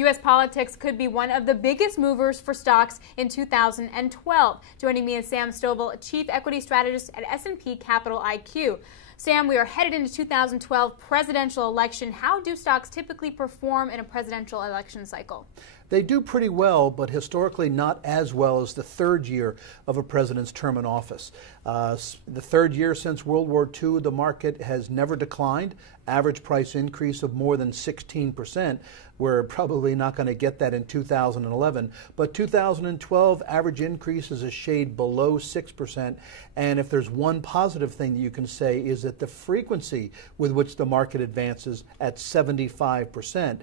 U.S. politics could be one of the biggest movers for stocks in 2012. Joining me is Sam Stovall, Chief Equity Strategist at S&P Capital IQ. Sam, we are headed into 2012 presidential election. How do stocks typically perform in a presidential election cycle? They do pretty well, but historically not as well as the third year of a president's term in office. The third year since World War II, the market has never declined. Average price increase of more than 16%. We're probably not going to get that in 2011, but 2012 average increase is a shade below 6%. And if there's one positive thing that you can say is that the frequency with which the market advances at 75%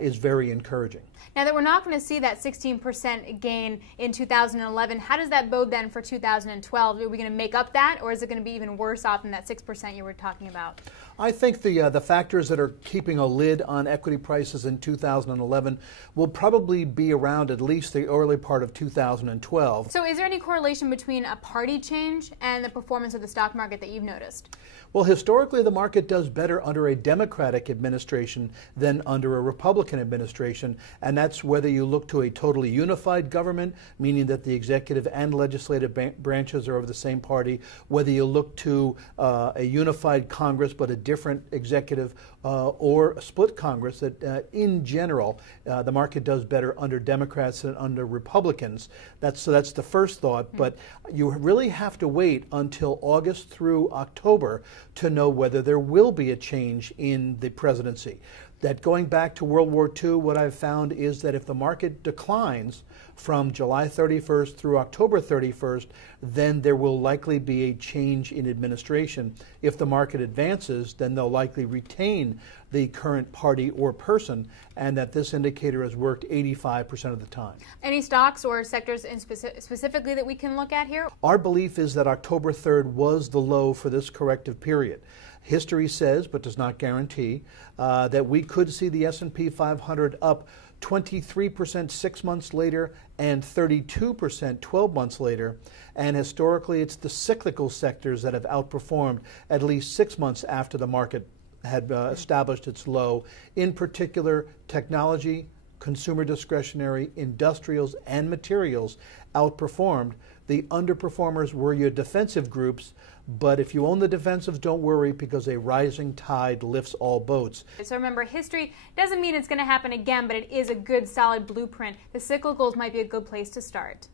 is very encouraging. Now that we're not going to see that 16% gain in 2011, how does that bode then for 2012? Are we going to make up that, or is it going to be even worse off than that 6% you were talking about? I think the factors that are keeping a lid on equity prices in 2011 will probably be around at least the early part of 2012. So is there any correlation between a party change and the performance of the stock market that you've noticed? Well, historically, the market does better under a Democratic administration than under a Republican administration, and that's whether you look to a totally unified government, meaning that the executive and legislative branches are of the same party, whether you look to a unified Congress but a different executive or a split Congress, that in general, the market does better under Democrats than under Republicans. So that's the first thought, but you really have to wait until August through October to know whether there will be a change in the presidency. That going back to World War II, what I've found is that if the market declines from July 31st through October 31st, then there will likely be a change in administration. If the market advances, then they'll likely retain the current party or person, and that this indicator has worked 85% of the time. Any stocks or sectors in specifically that we can look at here? Our belief is that October 3rd was the low for this corrective period. History says, but does not guarantee, that we could see the S&P 500 up 23% 6 months later and 32% 12 months later. And historically, it's the cyclical sectors that have outperformed at least 6 months after the market had established its low. In particular, technology, consumer discretionary, industrials, and materials outperformed. The underperformers were your defensive groups, but if you own the defensives, don't worry, because a rising tide lifts all boats. So remember, history doesn't mean it's going to happen again, but it is a good, solid blueprint. The cyclicals might be a good place to start.